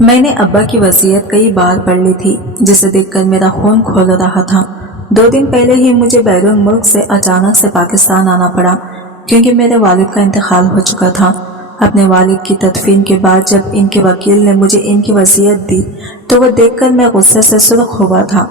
मैंने अब्बा की वसीयत कई बार पढ़ ली थी, जिसे देखकर मेरा खून खौल रहा था। 2 दिन पहले ही मुझे बैरून मुल्क से अचानक से पाकिस्तान आना पड़ा, क्योंकि मेरे वालिद का इंतकाल हो चुका था। अपने वालिद की तदफीन के बाद जब इनके वकील ने मुझे इनकी वसीयत दी, तो वो देखकर मैं गुस्से से सुर्ख हुआ था।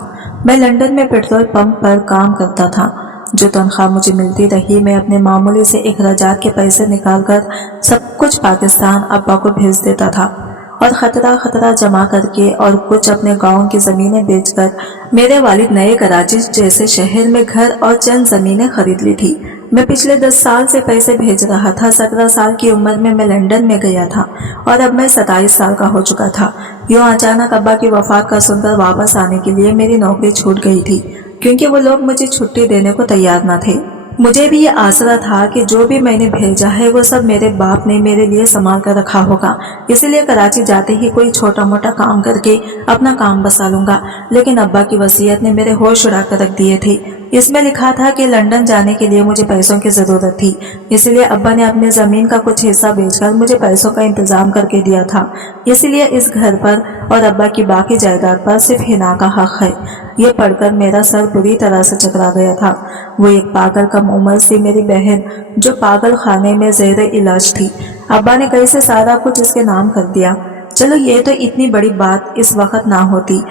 मैं लंदन में पेट्रोल पंप पर काम करता था। जो तनख्वाह मुझे मिलती रही, मैं अपने मामूली से अखराजात के पैसे निकालकर सब कुछ पाकिस्तान अब्बा को भेज देता था, और खतरा जमा करके और कुछ अपने गांव की जमीनें बेचकर मेरे वालिद नए कराची जैसे शहर में घर और चंद जमीनें खरीद ली थी। मैं पिछले 10 साल से पैसे भेज रहा था। 17 साल की उम्र में मैं लंदन में गया था और अब मैं 27 साल का हो चुका था। यूं अचानक अब्बा की वफात का सुनकर वापस आने के लिए मेरी नौकरी छूट गई थी, क्योंकि वो लोग मुझे छुट्टी देने को तैयार न थे। मुझे भी ये आसरा था कि जो भी मैंने भेजा है वो सब मेरे बाप ने मेरे लिए संभाल कर रखा होगा, इसलिए कराची जाते ही कोई छोटा मोटा काम करके अपना काम बसा लूंगा। लेकिन अब्बा की वसीयत ने मेरे होश उड़ा कर रख दिए थे। इसमें लिखा था कि लंदन जाने के लिए मुझे पैसों की जरूरत थी, इसलिए अब्बा ने अपने जमीन का कुछ हिस्सा बेचकर मुझे पैसों का इंतजाम करके दिया था। इसलिए इस घर पर और अब्बा की बाकी जायदाद पर सिर्फ हिना का हक है। ये पढ़कर मेरा सर बुरी तरह से चकरा गया था। वो एक पागल कम उम्र सी मेरी बहन, जो पागल खाने में ज़ेरे इलाज थी। अब्बा ने कैसे सारा कुछ इसके नाम कर दिया। चलो ये तो इतनी बड़ी बात इस वक्त ना होती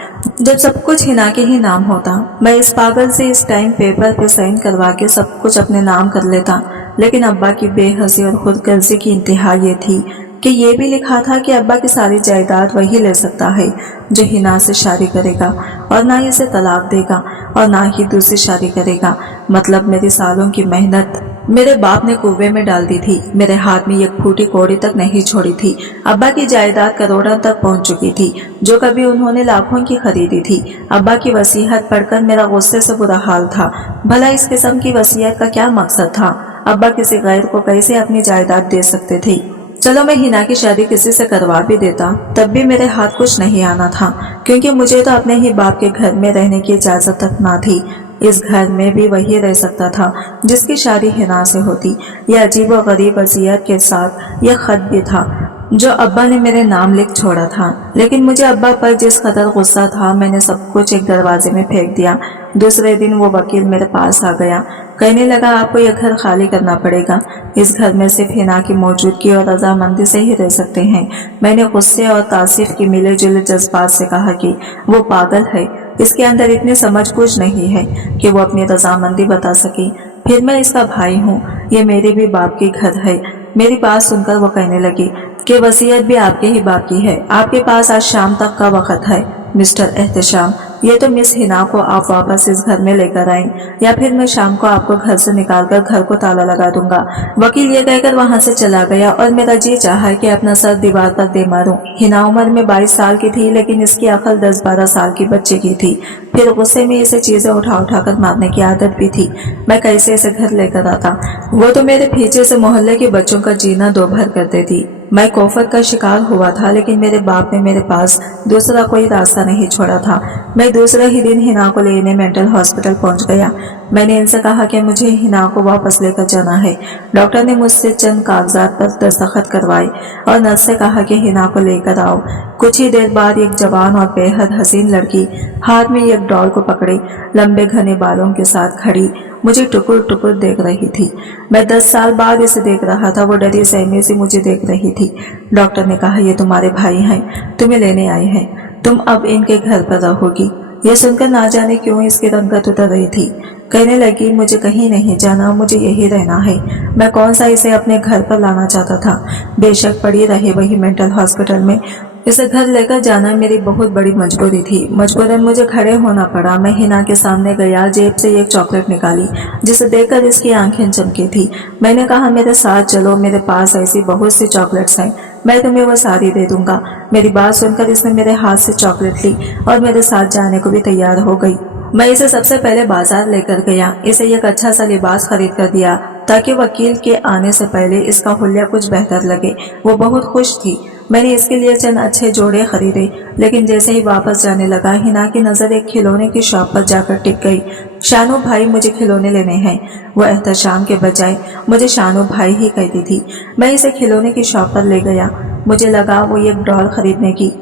जब सब कुछ हिना के ही नाम होता। मैं इस पागल से इस टाइम पेपर पे साइन करवा के सब कुछ अपने नाम कर लेता। लेकिन अब्बा की बेहसी और खुदगर्जी की इंतहा ये थी कि ये भी लिखा था कि अब्बा की सारी जायदाद वही ले सकता है जो हिना से शादी करेगा, और ना ही इसे तलाक देगा और ना ही दूसरी शादी करेगा। मतलब मेरी सालों की मेहनत मेरे बाप ने कुएं में डाल दी थी। मेरे हाथ में एक फूटी कौड़ी तक नहीं छोड़ी थी। अब्बा की जायदाद करोड़ों तक पहुंच चुकी थी, जो कभी उन्होंने लाखों की खरीदी थी। अब्बा की वसीयत पढ़कर मेरा गुस्से से बुरा हाल था। भला इस किस्म की वसीयत का क्या मकसद था? अब्बा किसी गैर को कैसे अपनी जायदाद दे सकते थे? चलो मैं हिना की शादी किसी से करवा भी देता, तब भी मेरे हाथ कुछ नहीं आना था, क्योंकि मुझे तो अपने ही बाप के घर में रहने की इजाजत तक ना थी। इस घर में भी वही रह सकता था जिसकी शादी हिना से होती। यह अजीब और गरीब वसीयत के साथ यह खत भी था जो अब्बा ने मेरे नाम लिख छोड़ा था। लेकिन मुझे अब्बा पर जिस कदर गुस्सा था, मैंने सब कुछ एक दरवाजे में फेंक दिया। दूसरे दिन वो वकील मेरे पास आ गया, कहने लगा आपको यह घर खाली करना पड़ेगा। इस घर में सिर्फ हिना की मौजूदगी और रजामंदी से ही रह सकते हैं। मैंने गुस्से और तासीफ की मिले जुले जज्बात से कहा कि वो पागल है, इसके अंदर इतनी समझ बूझ नहीं है कि वो अपनी रजामंदी बता सके। फिर मैं इसका भाई हूँ, ये मेरे भी बाप की घर है। मेरी बात सुनकर वो कहने लगी कि वसीयत भी आपके ही बाप की है। आपके पास आज शाम तक का वक्त है मिस्टर एहतशाम। ये तो मिस हिना को आप वापस इस घर में लेकर आए, या फिर मैं शाम को आपको घर से निकालकर घर को ताला लगा दूंगा। वकील ये कहकर वहां से चला गया और मेरा जी चाहा कि अपना सर दीवार पर दे मारूं। हिना उम्र में 22 साल की थी, लेकिन इसकी अकल 10-12 साल की बच्चे की थी। फिर गुस्से में इसे चीजें उठा कर मारने की आदत भी थी। मैं कैसे इसे घर लेकर आता? वो तो मेरे पीछे से मोहल्ले के बच्चों का जीना दोभर कर देती। मैं कोफत का शिकार हुआ था, लेकिन मेरे बाप ने मेरे पास दूसरा कोई रास्ता नहीं छोड़ा था। मैं दूसरे ही दिन हिना को लेने मेंटल हॉस्पिटल पहुंच गया। मैंने इनसे कहा कि मुझे हिना को वापस लेकर जाना है। डॉक्टर ने मुझसे चंद कागजात पर दस्तखत करवाए और नर्स से कहा कि हिना को लेकर आओ। कुछ ही देर बाद एक जवान और बेहद हसीन लड़की हाथ में एक डॉल को पकड़े, लंबे घने बालों के साथ खड़ी मुझे टुकुर टुकुर देख रही थी। मैं 10 साल बाद इसे देख रहा था। वो डरी सहमी सी मुझे देख रही थी। डॉक्टर ने कहा, ये तुम्हारे भाई हैं, तुम्हें लेने आए हैं, तुम अब इनके घर पर रहोगी। यह सुनकर ना जाने क्यों इसकी रंगत उतर रही थी। कहने लगी, मुझे कहीं नहीं जाना, मुझे यही रहना है। मैं कौन सा इसे अपने घर पर लाना चाहता था। बेशक पड़ी रहे वही मेंटल हॉस्पिटल में, इसे घर लेकर जाना मेरी बहुत बड़ी मजबूरी थी। मजबूरन मुझे खड़े होना पड़ा। मैं हिना के सामने गया, जेब से एक चॉकलेट निकाली, जिसे देखकर इसकी आंखें चमकी थी। मैंने कहा, मेरे साथ चलो, मेरे पास ऐसी बहुत सी चॉकलेट्स हैं, मैं तुम्हें वो सारी दे दूंगा। मेरी बात सुनकर इसने मेरे हाथ से चॉकलेट ली और मेरे साथ जाने को भी तैयार हो गई। मैं इसे सबसे पहले बाजार लेकर गया। इसे एक अच्छा सा लिबास खरीद कर दिया ताकि वकील के आने से पहले इसका हुलिया कुछ बेहतर लगे। वो बहुत खुश थी। मैंने इसके लिए चंद अच्छे जोड़े खरीदे, लेकिन जैसे ही वापस जाने लगा, हिना की नजर एक खिलौने की शॉप पर जाकर टिक गई। शानू भाई, मुझे खिलौने लेने हैं। वो एहतशाम के बजाय मुझे शानू भाई ही कहती थी। मैं इसे खिलौने की शॉप पर ले गया। मुझे लगा वो एक डॉल खरीदने की,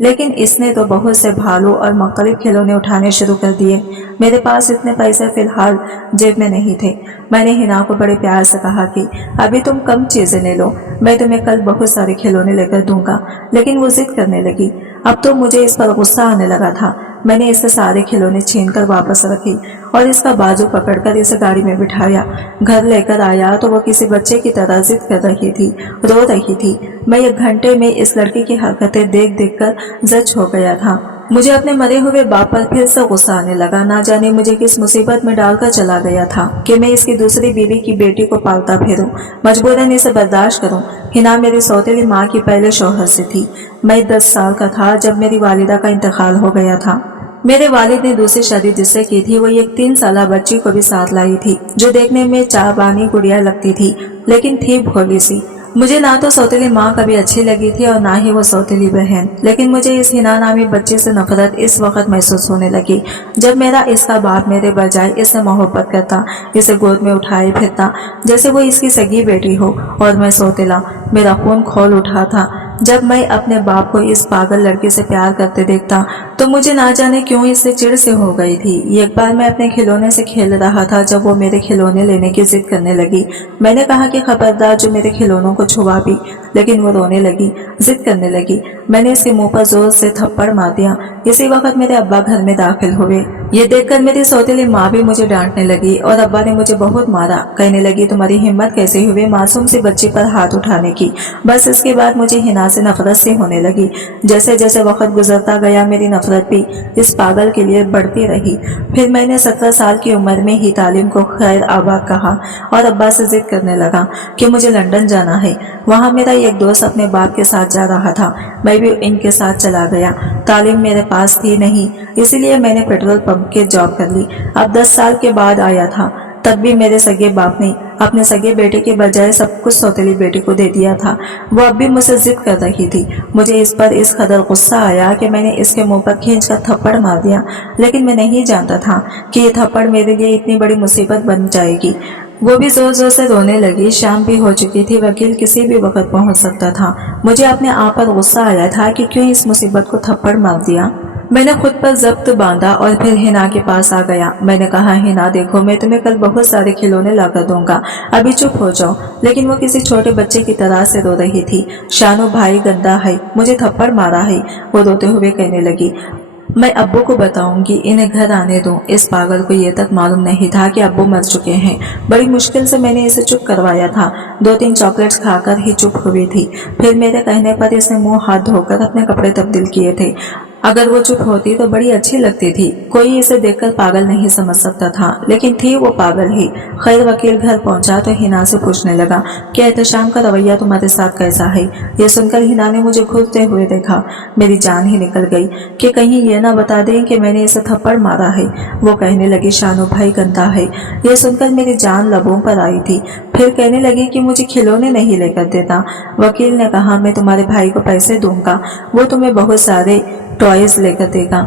लेकिन इसने तो बहुत से भालू और मुख्तलिफ खिलौने उठाने शुरू कर दिए। मेरे पास इतने पैसे फिलहाल जेब में नहीं थे। मैंने हिना को बड़े प्यार से कहा कि अभी तुम कम चीजें ले लो, मैं तुम्हें कल बहुत सारे खिलौने लेकर दूंगा। लेकिन वो जिद करने लगी। अब तो मुझे इस पर गुस्सा आने लगा था। मैंने इससे सारे खिलौने छीनकर वापस रखी और इसका बाजू पकड़कर इसे गाड़ी में बिठाया। घर लेकर आया तो वो किसी बच्चे की तरह जिद कर रही थी, रो रही थी। मैं एक घंटे में इस लड़की की हरकतें देख देख कर जज हो गया था। मुझे अपने मरे हुए बाप पर फिर से गुस्सा आने लगा। ना जाने मुझे किस मुसीबत में डालकर चला गया था कि मैं इसकी दूसरी बीवी की बेटी को पालता फिरूं, मजबूरन इसे बर्दाश्त करूं। हिना मेरी सौतेली माँ की पहले शौहर से थी। मैं 10 साल का था जब मेरी वालिदा का इंतकाल हो गया था। मेरे वालिद ने दूसरी शादी जिससे की थी वो एक 3 साल बच्ची को भी साथ लाई थी, जो देखने में चाबानी गुड़िया लगती थी, लेकिन थी भोली सी। मुझे ना तो सौतेली माँ कभी अच्छी लगी थी और ना ही वो सौतेली बहन, लेकिन मुझे इस हिना नामी बच्ची से नफरत इस वक्त महसूस होने लगी जब मेरा इसका बाप मेरे बजाय इससे मोहब्बत करता, इसे गोद में उठाए फिरता जैसे वो इसकी सगी बेटी हो और मैं सौतेला। मेरा खून खौल उठा था जब मैं अपने बाप को इस पागल लड़की से प्यार करते देखता तो मुझे ना जाने क्यों इससे चिढ़ से हो गई थी। एक बार मैं अपने खिलौने से खेल रहा था जब वो मेरे खिलौने लेने की जिद करने लगी। मैंने कहा कि खबरदार जो मेरे खिलौनों को छुआ भी, लेकिन वो रोने लगी, जिद करने लगी। मैंने इसके मुंह पर जोर से थप्पड़ मार दिया। इसी वक्त मेरे अब्बा घर में दाखिल हुए। ये देखकर मेरी सौतेली माँ भी मुझे डांटने लगी और अब्बा ने मुझे बहुत मारा। कहने लगी तुम्हारी हिम्मत कैसे हुई मासूम सी बच्ची पर हाथ उठाने की। बस इसके बाद मुझे हिना से नफरत सी होने लगी। जैसे जैसे वक्त गुजरता गया मेरी नफरत भी इस पागल के लिए बढ़ती रही। फिर मैंने 17 साल की उम्र में ही तालीम को खैर आबाद कहा और अब्बा से जिद करने लगा कि मुझे लंदन जाना है। वहाँ मेरा एक दोस्त अपने बाप के साथ जा रहा था, मैं भी इनके साथ चला गया। तालीम मेरे पास थी नहीं, इसलिए मैंने पेट्रोल पंप के जॉब कर ली। अब 10 साल के बाद आया था, तब भी मेरे सगे बाप ने अपने सगे बेटे के बजाय सब कुछ सौतेली बेटी को दे दिया था। वो अब भी मुझसे जिद कर रही थी। मुझे इस पर इस कदर गुस्सा आया कि मैंने इसके मुंह पर खींचकर थप्पड़ मार दिया, लेकिन मैं नहीं जानता था कि ये थप्पड़ मेरे लिए इतनी बड़ी मुसीबत बन जाएगी। वो भी जोर जोर से रोने लगी। शाम भी हो चुकी थी, वकील किसी भी वक्त पहुंच सकता था। मुझे अपने आप पर गुस्सा आया था कि क्यों इस मुसीबत को थप्पड़ मार दिया। मैंने खुद पर जब्त बांधा और फिर हिना के पास आ गया। मैंने कहा हिना देखो, मैं तुम्हें कल बहुत सारे खिलौने लाकर दूंगा, अभी चुप हो जाओ। लेकिन वो किसी छोटे बच्चे की तरह से रो रही थी। शानू भाई गंदा है, मुझे थप्पड़ मारा है, वो रोते हुए कहने लगी। मैं अब्बू को बताऊंगी, इन्हें घर आने दो। इस पागल को ये तक मालूम नहीं था कि अब्बू मर चुके हैं। बड़ी मुश्किल से मैंने इसे चुप करवाया था। 2-3 चॉकलेट्स खाकर ही चुप हुई थी। फिर मेरे कहने पर इसने मुंह हाथ धोकर अपने कपड़े तब्दील किए थे। अगर वो चुप होती तो बड़ी अच्छी लगती थी। कोई इसे देखकर पागल नहीं समझ सकता था, लेकिन थी वो पागल ही। खैर वकील घर पहुंचा तो हिना से पूछने लगा कि एहतशाम का रवैया तुम्हारे साथ कैसा है। ये सुनकर हिना ने मुझे घूरते हुए देखा। मेरी जान ही निकल गई कि कहीं ये ना बता दें कि मैंने इसे थप्पड़ मारा है। वो कहने लगी शानू भाई गंदा है। ये सुनकर मेरी जान लबों पर आई थी। फिर कहने लगी कि मुझे खिलौने नहीं लेकर देता। वकील ने कहा मैं तुम्हारे भाई को पैसे दूंगा, वो तुम्हें बहुत सारे टॉयज लेकर देगा।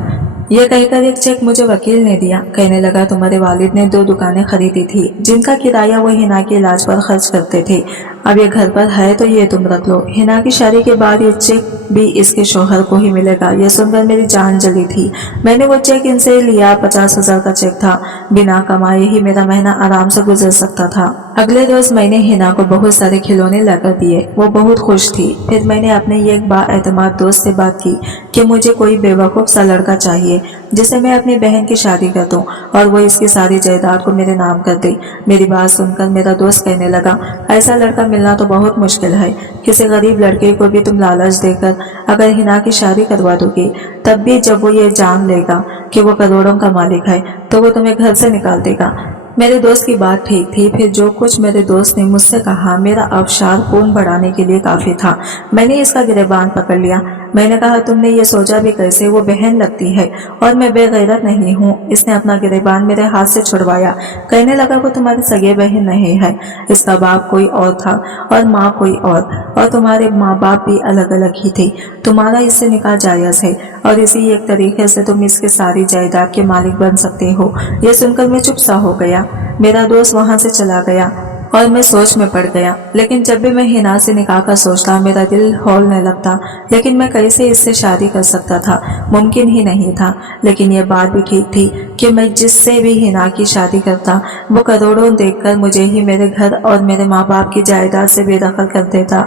यह कहकर एक चेक मुझे वकील ने दिया। कहने लगा तुम्हारे वालिद ने 2 दुकानें खरीदी थी जिनका किराया वो हिना के इलाज पर खर्च करते थे। अब ये घर पर है तो ये तुम रख लो। हिना की शादी के बाद ये चेक भी इसके शौहर को ही मिलेगा। यह सुनकर मेरी जान जली थी। मैंने वो चेक इनसे लिया। 50,000 का चेक था। बिना कमाए ही मेरा महीना आराम से गुजर सकता था। अगले रोज मैंने हिना को बहुत सारे खिलौने लाकर दिए। वो बहुत खुश थी। फिर मैंने अपने एक बाएतमाद दोस्त से बात की कि मुझे कोई बेवकूफ सा लड़का चाहिए जिसे मैं अपनी बहन की शादी कर दूं और वो इसकी सारी जायदाद को मेरे नाम कर दे। मेरी बात सुनकर मेरा दोस्त कहने लगा ऐसा लड़का मिलना तो बहुत मुश्किल है। किसी गरीब लड़के को भी तुम लालच देकर अगर हिना की शादी करवा दोगे, तब भी जब वो ये जान लेगा कि वो करोड़ों का मालिक है तो वो तुम्हें घर से निकाल देगा। मेरे दोस्त की बात ठीक थी। फिर जो कुछ मेरे दोस्त ने मुझसे कहा मेरा अवसाद खून बढ़ाने के लिए काफी था। मैंने इसका गिरबान पकड़ लिया। मैंने कहा तुमने ये सोचा भी कैसे, वो बहन लगती है और मैं बेगैरत नहीं हूँ। इसने अपना गिरबान मेरे हाथ से छुड़वाया। कहने लगा वो तुम्हारी सगे बहन नहीं है, इसका बाप कोई और था और माँ कोई और तुम्हारे माँ बाप भी अलग अलग ही थे। तुम्हारा इससे निकाह जायज है और इसी एक तरीके से तुम इसके सारी जायदाद के मालिक बन सकते हो। यह सुनकर मैं चुप सा हो गया। मेरा दोस्त वहां से चला गया और मैं सोच में पड़ गया। लेकिन जब भी मैं हिना से निकाह का सोचता मेरा दिल हौलने लगता। लेकिन मैं कैसे इससे शादी कर सकता था, मुमकिन ही नहीं था। लेकिन ये बात भी ठीक थी कि मैं जिससे भी हिना की शादी करता वो करोड़ों देखकर मुझे ही मेरे घर और मेरे माँ बाप की जायदाद से बेदखल कर देता।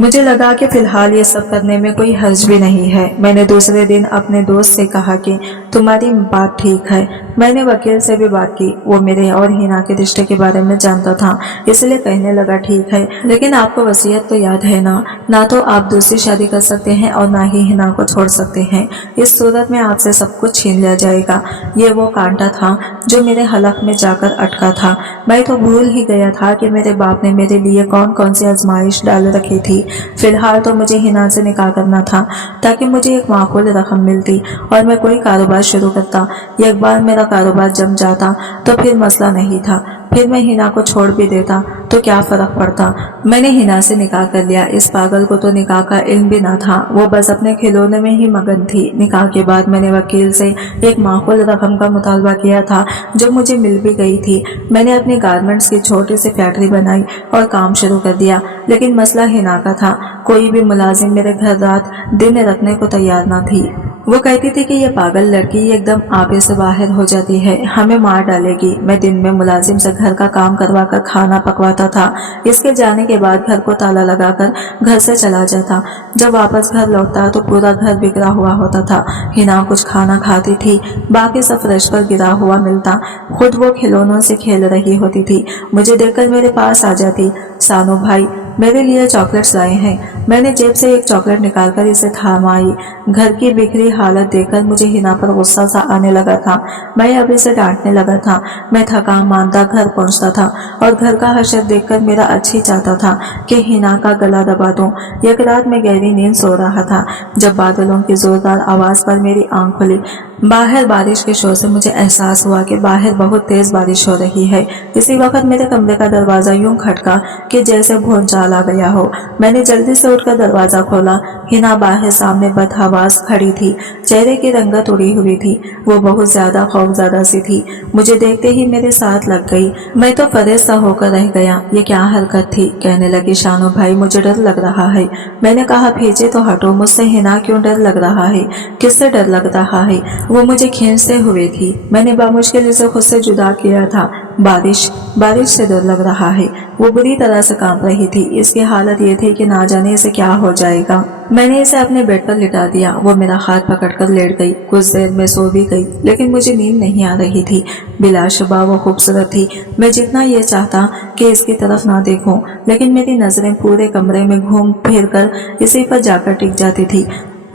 मुझे लगा कि फिलहाल ये सब करने में कोई हर्ज भी नहीं है। मैंने दूसरे दिन अपने दोस्त से कहा कि तुम्हारी बात ठीक है। मैंने वकील से भी बात की, वो मेरे और हिना के रिश्ते के बारे में जानता था, इसलिए कहने लगा ठीक है, लेकिन आपको वसीयत तो याद है ना तो आप दूसरी शादी कर सकते हैं और ना ही हिना को छोड़ सकते हैं। इस सूरत में आपसे सब कुछ छीन लिया जाएगा। ये वो कांटा था जो मेरे हलक में जाकर अटका था। मैं तो भूल ही गया था कि मेरे बाप ने मेरे लिए कौन कौन सी आजमाइश डाल रखी थी। फिलहाल तो मुझे हिना से निकाह करना था ताकि मुझे एक माकूल रकम मिलती और मैं कोई कारोबार शुरू करता। एक बार मेरा कारोबार जम जाता तो फिर मसला नहीं था, फिर मैं हिना को छोड़ भी देता तो क्या फर्क पड़ता। मैंने हिना से निकाह कर लिया। इस पागल को तो निकाह का इल्म भी ना था, वो बस अपने खिलौने में ही मगन थी। निकाह के बाद मैंने वकील से एक माकूल रकम का मुतालबा किया था जो मुझे मिल भी गई थी। मैंने अपनी गारमेंट्स की छोटी सी फैक्ट्री बनाई और काम शुरू कर दिया। लेकिन मसला हिना का था। कोई भी मुलाजिम मेरे घर रात दिन रखने को तैयार ना थी। वो कहती थी कि ये पागल लड़की एकदम आपे से बाहर हो जाती है, हमें मार डालेगी। मैं दिन में मुलाजिम से घर का काम करवा कर खाना पकवाता था। इसके जाने के बाद घर को ताला लगाकर घर से चला जाता। जब वापस घर लौटता तो पूरा घर बिगड़ा हुआ होता था। हिना कुछ खाना खाती थी, बाकी सब फर्श पर गिरा हुआ मिलता। खुद वो खिलौनों से खेल रही होती थी। मुझे देखकर मेरे पास आ जाती, सानू भाई मेरे लिए चॉकलेट्स लाए हैं। मैंने जेब से एक चॉकलेट निकालकर इसे थमाई। घर की बिखरी हालत देखकर मुझे हिना पर गुस्सा सा आने लगा था। मैं अब इसे डांटने लगा था। मैं थका मांदा घर पहुंचता था और घर का हशर देखकर मेरा अच्छी चाहता था कि हिना का गला दबा दूं। एक रात में गहरी नींद सो रहा था जब बादलों की जोरदार आवाज पर मेरी आंख खुली। बाहर बारिश के शोर से मुझे एहसास हुआ कि बाहर बहुत तेज बारिश हो रही है। इसी वक्त मेरे कमरे का दरवाजा यूं खटका कि जैसे भूचाल आ गया हो। मैंने जल्दी से उठकर दरवाजा खोला। हिना बाहर सामने बदहवास खड़ी थी, चेहरे की रंगत उड़ी हुई थी। वो बहुत ज्यादा खौफजदा सी थी। मुझे देखते ही मेरे साथ लग गई। मैं तो परेशान सा होकर रह गया। ये क्या हरकत थी। कहने लगी, शानू भाई मुझे डर लग रहा है। मैंने कहा, भेजे तो हटो, मुझसे हिना क्यों डर लग रहा है? किससे डर लग रहा है? वो मुझे खींचते हुए थी। मैंने बामुश्किल इसे खुद से जुदा किया था। बारिश से डर लग रहा है। वो बुरी तरह से कांप रही थी। इसकी हालत ये थी कि ना जाने इसे क्या हो जाएगा। मैंने इसे अपने बेड पर लिटा दिया। वो मेरा हाथ पकड़कर लेट गई। कुछ देर में सो भी गई, लेकिन मुझे नींद नहीं आ रही थी। बिलाशुबा वो खूबसूरत थी। मैं जितना ये चाहता कि इसकी तरफ ना देखूं, लेकिन मेरी नजरें पूरे कमरे में घूम फिर कर इसी पर जाकर टिक जाती थी।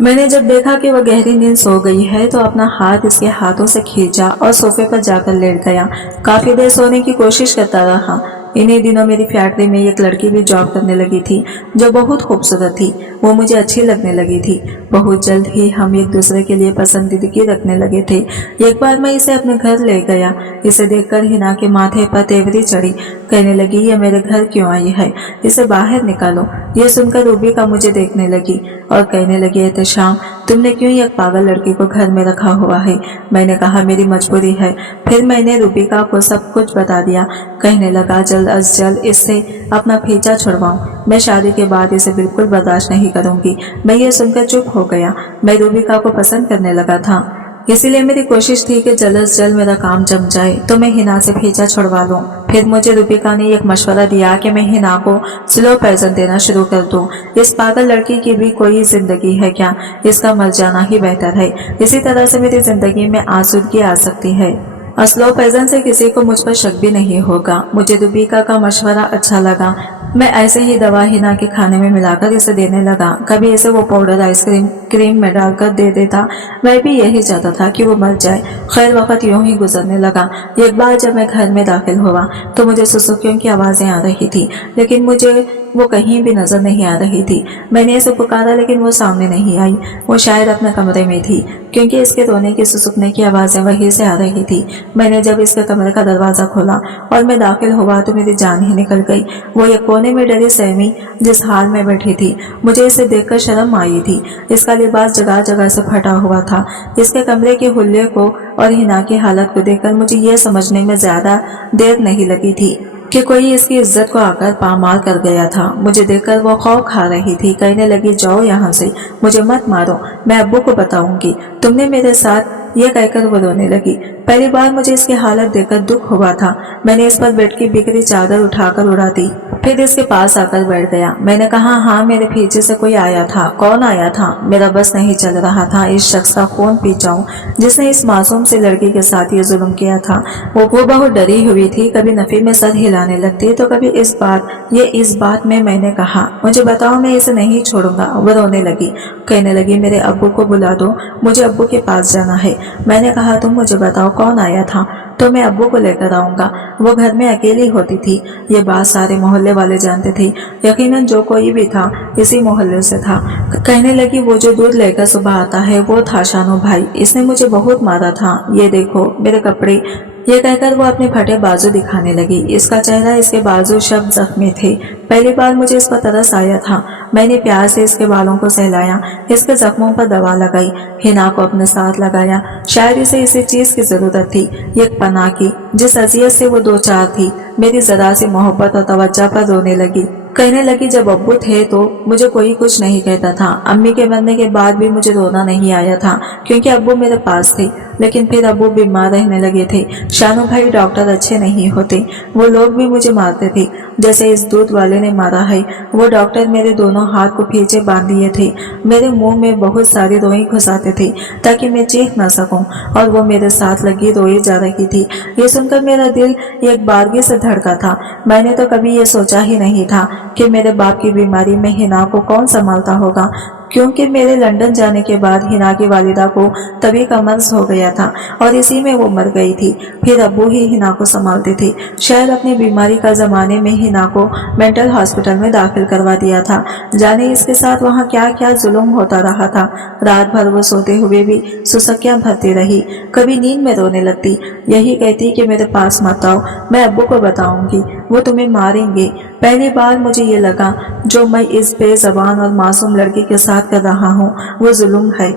मैंने जब देखा कि वह गहरी नींद सो गई है तो अपना हाथ इसके हाथों से खींचा और सोफे पर जाकर लेट गया। काफी देर सोने की कोशिश करता रहा। इन्हीं दिनों मेरी फैक्ट्री में एक लड़की भी जॉब करने लगी थी जो बहुत खूबसूरत थी। वो मुझे अच्छी लगने लगी थी। बहुत जल्द ही हम एक दूसरे के लिए पसंदीदगी रखने लगे थे। एक बार मैं इसे अपने घर ले गया। इसे देखकर हिना के माथे पर तेवरी चढ़ी। कहने लगी, ये मेरे घर क्यों आई है? इसे बाहर निकालो। ये सुनकर रूबी का मुझे देखने लगी और कहने लगी, एहतशाम तुमने क्यों एक पागल लड़की को घर में रखा हुआ है? मैंने कहा, मेरी मजबूरी है। फिर मैंने रूबिका को सब कुछ बता दिया। कहने लगा, जल्द अज जल्द इससे अपना पीछा छुड़वाऊं। मैं शादी के बाद इसे बिल्कुल बर्दाश्त नहीं करूंगी। मैं ये सुनकर चुप हो गया। मैं रूबिका को पसंद करने लगा था, इसीलिए मेरी कोशिश थी कि जल्द से जल्द मेरा काम जम जाए तो मैं हिना से पीछा छुड़वा लूं। फिर मुझे रूबिका ने एक मशवरा दिया कि मैं हिना को स्लो पॉइजन देना शुरू कर दूं। इस पागल लड़की की भी कोई जिंदगी है क्या? इसका मर जाना ही बेहतर है। इसी तरह से मेरी जिंदगी में आसूदगी आ सकती है। स्लो पॉइजन से किसी को मुझ पर शक भी नहीं होगा। मुझे रूबिका का मशवरा अच्छा लगा। मैं ऐसे ही दवा हिना के खाने में मिलाकर इसे देने लगा। कभी इसे वो पाउडर आइसक्रीम क्रीम में डालकर दे देता। मैं भी यही चाहता था कि वो मर जाए। खैर वक्त यूं ही गुजरने लगा। एक बार जब मैं घर में दाखिल हुआ तो मुझे सुसुकियों की आवाजें आ रही थी, लेकिन मुझे वो कहीं भी नजर नहीं आ रही थी। मैंने इसे पुकारा लेकिन वो सामने नहीं आई। वो शायद अपने कमरे में थी, क्योंकि इसके रोने की सुसुकने की आवाजें वहीं से आ रही थी। मैंने जब इसके कमरे का दरवाजा खोला और मैं दाखिल हुआ तो मेरी जान ही निकल गई। वो एक कोने में डरी सहमी जिस हाल में बैठी थी, मुझे इसे देखकर शर्म आई थी। इसका लिबास जगह जगह से फटा हुआ था। इसके कमरे के हुल्ले को और हिना की हालत को देखकर मुझे ये समझने में ज्यादा देर नहीं लगी थी कि कोई इसकी इज्जत को आकर पामार कर गया था। मुझे देखकर वो खौफ खा रही थी। कहने लगी, जाओ यहाँ से, मुझे मत मारो, मैं अब्बू को बताऊंगी तुमने मेरे साथ। यह कहकर वो रोने लगी। पहली बार मुझे इसकी हालत देखकर दुख हुआ था। मैंने इस पर बेड की बिखरी चादर उठाकर उड़ा दी, फिर इसके पास आकर बैठ गया। मैंने कहा, हाँ, मेरे पीछे से कोई आया था। कौन आया था? मेरा बस नहीं चल रहा था इस शख्स का खून पी जाऊं जिसने इस मासूम सी लड़की के साथ ये जुल्म किया था। वो बहुत डरी हुई थी। कभी नफी में सर हिलाने लगती तो कभी इस बात में मैंने कहा, मुझे बताओ, मैं इसे नहीं छोड़ूंगा। वो रोने लगी। कहने लगी, मेरे अब्बू को बुला दो, मुझे अब्बू के पास जाना है। मैंने कहा, तुम मुझे बताओ कौन आया था, तो मैं अब्बू को लेकर आऊंगा। वो घर में अकेली होती थी। ये बात सारे मोहल्ले वाले जानते थे। यकीनन जो कोई भी था इसी मोहल्ले से था। कहने लगी, वो जो दूध लेकर सुबह आता है वो था शानू भाई। इसने मुझे बहुत मारा था। ये देखो मेरे कपड़े। ये कहकर वो अपने फटे बाजू दिखाने लगी। इसका चेहरा, इसके बाजू सब जख्मी थे। पहली बार मुझे इस पर तरस आया था। मैंने प्यार से इसके बालों को सहलाया, इसके जख्मों पर दवा लगाई, हिना को अपने साथ लगाया। शायद इसे इसी चीज की जरूरत थी, एक पनाह की, जिस अजियत से वो दो चार थी। मेरी जरा सी मोहब्बत और तवज्जो पर रोने लगी। कहने लगी, जब अब्बू थे तो मुझे कोई कुछ नहीं कहता था। अम्मी के मरने के बाद भी मुझे रोना नहीं आया था क्योंकि अब्बू मेरे पास थे। लेकिन फिर अब्बू बीमार रहने लगे थे। शानू भाई डॉक्टर अच्छे नहीं होते। वो लोग भी मुझे मारते थे जैसे इस दूध वाले ने मारा है। वो डॉक्टर मेरे दोनों हाथ को पीछे बांध दिए थे। मेरे मुंह में बहुत सारी रोई घुसाते थे ताकि मैं चीख न सकूं, और वो मेरे साथ लगी रोई जा रही थी। ये सुनकर मेरा दिल एक बारगी से धड़का था। मैंने तो कभी ये सोचा ही नहीं था कि मेरे बाप की बीमारी में हिना को कौन संभालता होगा, क्योंकि मेरे लंदन जाने के बाद हिना की वालिदा को तभी का मर्ज हो गया था और इसी में वो मर गई थी। फिर अब्बू ही हिना को संभालते थे। शायद अपनी बीमारी का जमाने में हिना को मेंटल हॉस्पिटल में दाखिल करवा दिया था। जाने इसके साथ वहाँ क्या क्या जुल्म होता रहा था। रात भर वो सोते हुए भी सुसक्कियां भरती रही। कभी नींद में रोने लगती, यही कहती कि मेरे पास मत आओ, मैं अब्बू को बताऊंगी, वो तुम्हें मारेंगे। पहली बार मुझे ये लगा जो मैं इस बेज़बान और मासूम लड़की के साथ कर रहा हूँ वो जुल्म है।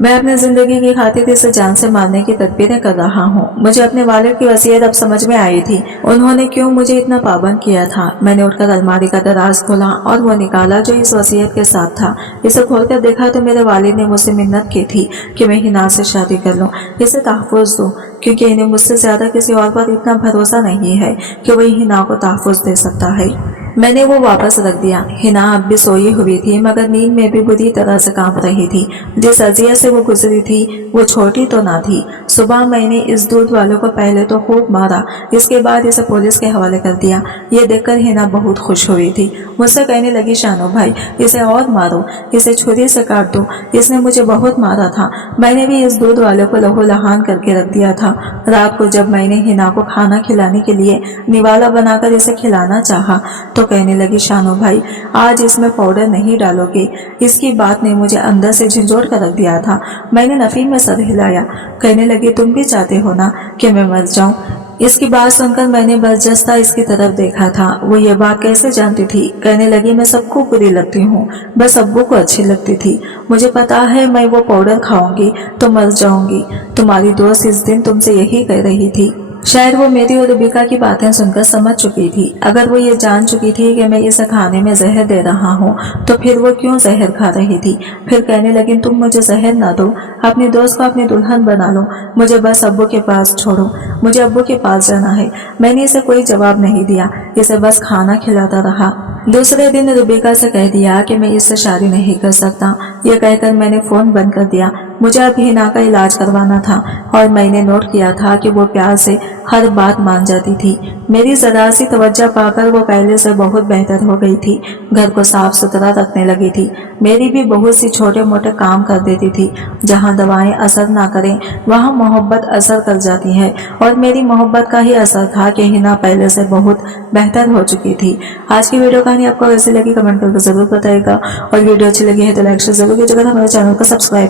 मैं अपनी जिंदगी की खातिर इसे जान से मारने की तदबीरें कर रहा हूँ। मुझे अपने वालिद की वसीयत अब समझ में आई थी। उन्होंने क्यों मुझे इतना पाबंद किया था। मैंने उठकर अलमारी का दराज खोला और वो निकाला जो इस वसीयत के साथ था। इसे खोलकर देखा तो मेरे वालिद ने मुझसे मिन्नत की थी कि मैं हिना से शादी कर लूँ, इसे तहफ़्फ़ुज़ दूँ, क्योंकि इन्हें मुझसे ज्यादा किसी और पर इतना भरोसा नहीं है कि वही हिना को तहफ़्फ़ुज़ दे सकता है। मैंने वो वापस रख दिया। हिना अब भी सोई हुई थी मगर नींद में भी बुरी तरह से कांप रही थी। जिस अजियत से वो गुजरी थी वो छोटी तो ना थी। सुबह मैंने इस दूध वालों को पहले तो खूब मारा, इसके बाद इसे पुलिस के हवाले कर दिया। ये देखकर हिना बहुत खुश हुई थी। मुझसे कहने लगी, शानू भाई इसे और मारो, इसे छुरी से काट दो, इसने मुझे बहुत मारा था। मैंने भी इस दूध वालों को लहू लहान करके रख दिया था। रात को जब मैंने हिना को खाना खिलाने के लिए निवाला बनाकर इसे खिलाना चाहा तो कहने लगी, शानू भाई आज इसमें पाउडर नहीं डालोगे। इसकी बात ने मुझे अंदर से झंझोड़ कर रख दिया था। मैंने नफी में सर हिलाया। कहने लगी, तुम भी चाहते हो ना कि मैं मर जाऊं। इसकी बात सुनकर मैंने बर्जस्ता इसकी तरफ देखा था। वो ये बात कैसे जानती थी। कहने लगी, मैं सबको बुरी लगती हूँ, बस अब्बू को अच्छी लगती थी। मुझे पता है मैं वो पाउडर खाऊंगी तो मर जाऊंगी। तुम्हारी दोस्त इस दिन तुमसे यही कह रही थी। शायद वो मेरी और रुबिका की बातें सुनकर समझ चुकी थी। अगर वो ये जान चुकी थी कि मैं इसे खाने में जहर दे रहा हूँ तो फिर वो क्यों जहर खा रही थी। फिर कहने लगी, तुम मुझे जहर ना दो, अपनी दोस्त को अपनी दुल्हन बना लो, मुझे बस अब्बू के पास छोड़ो, मुझे अब्बू के पास जाना है। मैंने इसे कोई जवाब नहीं दिया, इसे बस खाना खिलाता रहा। दूसरे दिन रुबिका से कह दिया कि मैं इससे शादी नहीं कर सकता। ये कहकर मैंने फोन बंद कर दिया। मुझे अब हिना का इलाज करवाना था और मैंने नोट किया था कि वो प्यार से हर बात मान जाती थी। मेरी जरा सी तवज्जो पाकर वो पहले से बहुत बेहतर हो गई थी। घर को साफ सुथरा रखने लगी थी। मेरी भी बहुत सी छोटे मोटे काम कर देती थी। जहाँ दवाएं असर ना करें वहाँ मोहब्बत असर कर जाती है, और मेरी मोहब्बत का ही असर था कि हिना पहले से बहुत बेहतर हो चुकी थी। आज की वीडियो कहानी आपको कैसी लगी कमेंट करके जरूर बताइएगा, और वीडियो अच्छी लगी है तो लाइक शेयर जरूर कीजिएगा, हमारे चैनल को सब्सक्राइब